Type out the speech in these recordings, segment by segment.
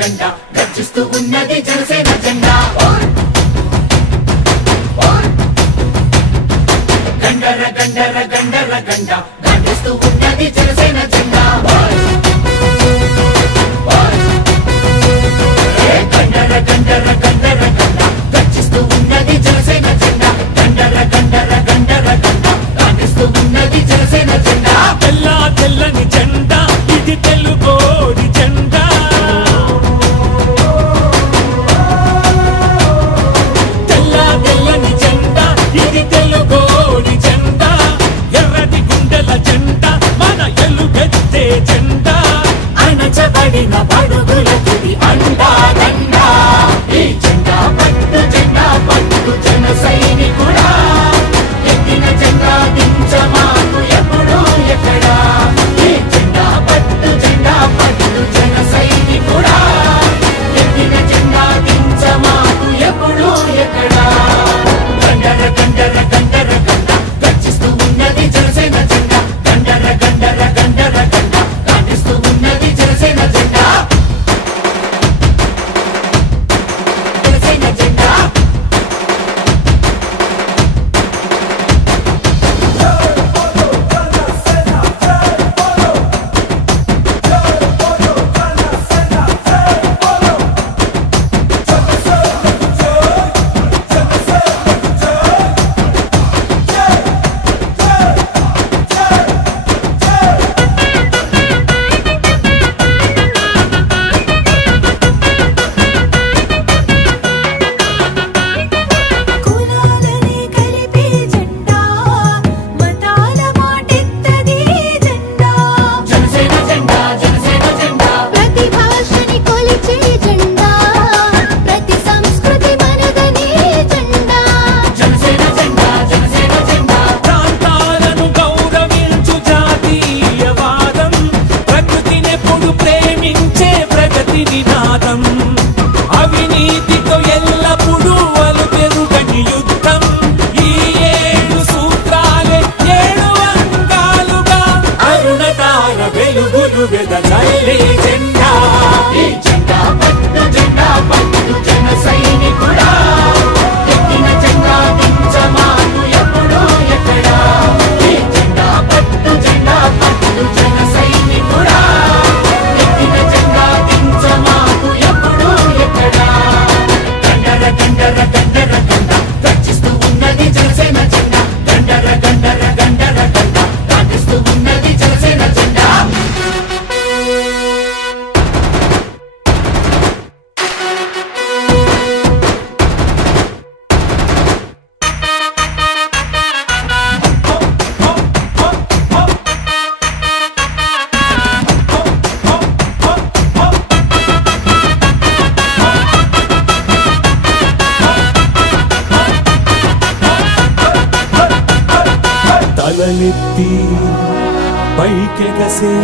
గంట గర్జిస్తూ ఉన్నది జనసేన జెండా గండర గండర గండర గంట గర్జిస్తూ ఉన్నది జనసేన జెండా గండర గండర గండర గంట గర్జిస్తూ ఉన్నది జనసేన జెండా గండర గండర గండర గంట గర్జిస్తూ ఉన్నది జనసేన జెండా తెల్ల తెల్లని జెండా ఇది తెలుగోడి జెండా తెల్ల తెల్లని జెండా ఇది తెలుగోడి జెండా ఎర్రటి గుండెల జెండా మన ఎలుగెత్తే జెండా అణచబడిన బడుగులకి అండా దండా ఈ జెండా పట్టు జన సైనికుడా ఎత్తిన జెండా దించమాకు ఎప్పుడు ఎక్కడా ఈ జెండా పట్టు జన సైనికుడా ఎత్తిన జెండా దించమాకు ఎప్పుడు ఎక్కడా గండర గండర గండర గంట గర్జిస్తూ ఉన్నది జనసేన జెండా గండర గండర గండర గంట గాంధిస్తూ ఉన్నది జనసేన జెండా జనసేన జెండా కులాలని కలిపే జెండా మతాల మాటెత్తది జెండా జనసేన జెండా జనసేన జెండా ప్రతి భాషని కొలిచే జెండా ప్రతి సంస్కృతి మనదనే జెండా జనసేన జెండా జనసేన జెండా ప్రాంతాలను గౌరవించు జాతీయవాదం ప్రకృతినెప్పుడు ప్రేమించే ప్రగతి నినాదం అవినీతితో ఎల్లప్పుడూ అలుపెరుగని యుద్ధం ఈ 7 సూత్రాలే 7 అంగాలుగా అరుణతార వెలుగులు వెదజల్లే జెండా ఈ జెండా పట్టు జన సైనికుడా ఎత్తిన జెండా దించమాకు ఎప్పుడు ఎక్కడా ఈ జెండా పట్టు జన సైనికుడా ఎత్తిన జెండా దించమాకు ఎప్పుడు ఎక్కడా గండర గండర గండర గంట గర్జిస్తూ ఉన్నది జనసేన జెండా గండర గండర గండర గంట గాంధిస్తూ ఉన్నది జనసేన జెండా తలలెత్తి పైకెగసే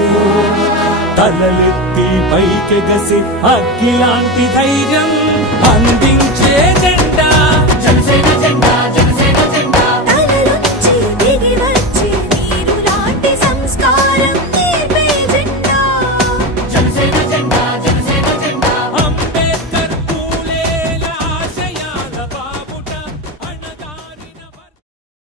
తలలెత్తి పైకెగసే అగ్గిలాంటి ధైర్యం అందించే జెండా జనసేన